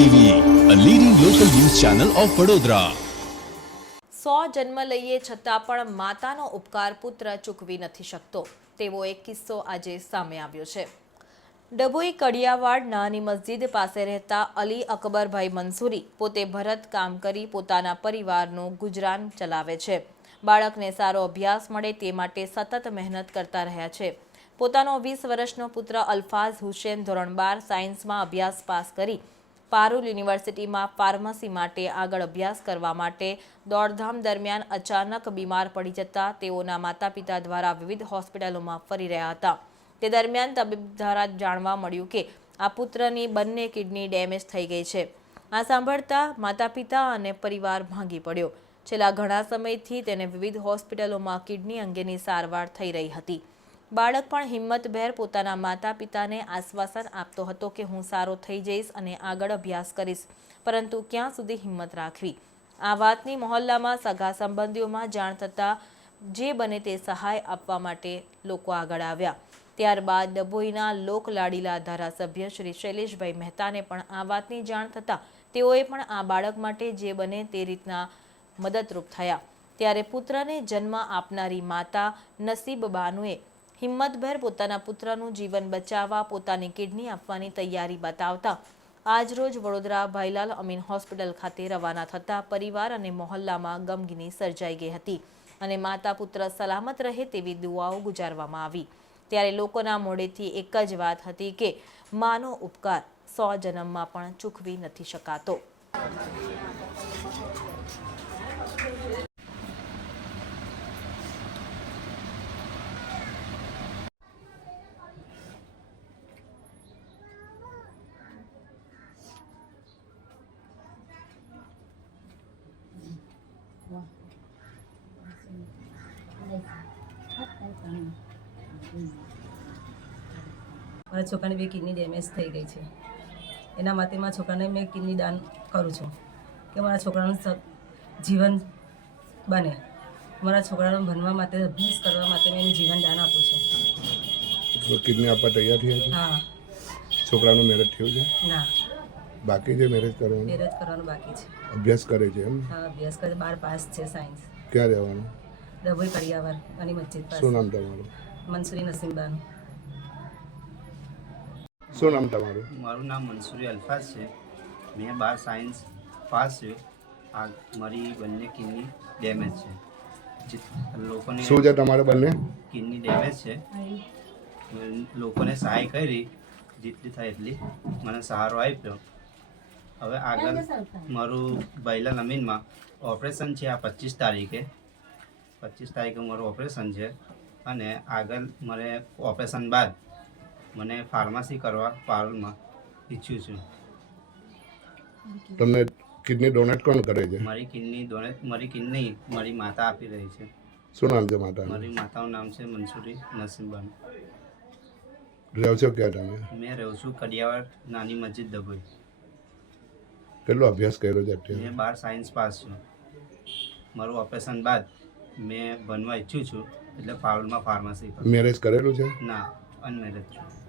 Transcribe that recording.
TV a leading local news channel of Vadodara સો જન્મ લઈએ છતાં પણ માતાનો ઉપકાર પુત્ર ચૂકવી નથી શકતો તેવો એક કિસ્સો આજે સામે આવ્યો છે ડભોઈ કડિયાવાડ નાની મસ્જિદ પાસે રહેતા અલી અકબરભાઈ મંસૂરી પોતે ભરત કામ કરી પોતાના પરિવારનું ગુજરાન ચલાવે છે બાળકને સારો અભ્યાસ મળે તે માટે સતત મહેનત કરતા રહ્યા છે પોતાનો વીસ વર્ષનો પુત્ર અલ્ફાઝ હુસૈન ધોરણ બાર સાયન્સમાં અભ્યાસ પાસ કરી પારુલ યુનિવર્સિટીમાં ફાર્મસી માટે આગળ અભ્યાસ કરવા માટે દોડધામ દરમિયાન અચાનક બીમાર પડી જતા તેઓના માતા પિતા દ્વારા વિવિધ હોસ્પિટલોમાં ફરી રહ્યા હતા તે દરમિયાન તબીબ દ્વારા જાણવા મળ્યું કે આ પુત્રની બંને કિડની ડેમેજ થઈ ગઈ છે આ સાંભળતા માતા પિતા અને પરિવાર ભાંગી પડ્યો છેલ્લા ઘણા સમયથી તેને વિવિધ હોસ્પિટલોમાં કિડની અંગેની સારવાર થઈ રહી હતી બાળક પણ હિંમતભેર પોતાના માતા પિતાને આશ્વાસન આપતો હતો કે હું સારો થઈ જઈશ અને આગળ અભ્યાસ કરીશ પરંતુ ક્યાં સુધી હિંમત રાખવી આ વાતની મહોલ્લામાં સગા સંબંધીઓમાં જાણ થતાં જે બને તે સહાય આપવા માટે લોકો આગળ આવ્યા ત્યારબાદ ડભોઈના લોકલાડીલા ધારાસભ્ય શ્રી શૈલેષભાઈ મહેતાને પણ આ વાતની જાણ થતાં તેઓએ પણ આ બાળક માટે જે બને તે રીતના મદદરૂપ થયા ત્યારે પુત્રને જન્મ આપનારી માતા બાનુએ હિંમતભેર પોતાના પુત્રનું જીવન બચાવવા પોતાની કિડની આપવાની તૈયારી બતાવતા આજરોજ વડોદરા ભાઈલાલ અમીન હોસ્પિટલ ખાતે રવાના થતા પરિવાર અને મોહલ્લામાં ગમગીની સર્જાઈ ગઈ હતી અને માતા પુત્ર સલામત રહે તેવી દુઆઓ ગુજારવામાં આવી ત્યારે લોકોના મોડેથી એક જ વાત હતી કે માનો ઉપકાર સો જન્મમાં પણ ચૂકવી નથી શકાતો મારા છોકરાને બે કિડની ડેમેજ થઈ ગઈ છે એના માટે મારા છોકરાને મેં કિડની દાન કરું છું કે મારા છોકરાનું જીવન બને મારા છોકરાનું ભણવા માટે અભ્યાસ કરવા માટે મેં એનું જીવન દાન આપું છું કિડની આપવા તૈયાર થયા છે હા છોકરાનું મેરેજ થયું છે ના બાકી જે મેરેજ છે મેરેજ કરવાનું બાકી છે અભ્યાસ કરે છે એમ હા અભ્યાસ કરે 12 પાસ છે સાયન્સ ક્યાં રહેવાનું દબોઈ કરિયાવર અને મસ્જિદ પાસે શું નામ તમારું મનસુરી નસીમબાન શું નામ તમારું મારું નામ મનસુરી અલ્ફાઝ છે મેં બાર સાયન્સ પાસ છે આ મારી બંને કિડની ડેમેજ છે લોકોને શું છે તમારા બંને કિડની ડેમેજ છે લોકોને સહાય કરી જેટલી થાય એટલી મને સહારો આપ્યો હવે આગળ મારું બૈલા નમીનમાં ઓપરેશન છે આ પચીસ તારીખે પચીસ તારીખે મારું ઓપરેશન છે અને આગળ મને ઓપરેશન બાદ મને ફાર્મસી કરવા પારોલમાં ઈચ્છું છું તમે કિડની ડોનેટ કોણ કરે છે મારી કિડની ડોનેટ મારી કિડની મારી માતા આપી રહી છે શું નામ છે માતા મારી માતાનું નામ છે મનસુરી નસીબન રહેવ છો ક્યાં તમે મેં રહેવ છું કડિયાવાડ નાની મસ્જિદ દબોઈ કેટલો અભ્યાસ કર્યો છે મેં બાર સાયન્સ પાસ છું મારું ઓપરેશન બાદ મેં બનવા ઈચ્છું છું એટલે પાવલમાં ફાર્મસી મેરેજ કરેલું છે ના અનમેરેજ છું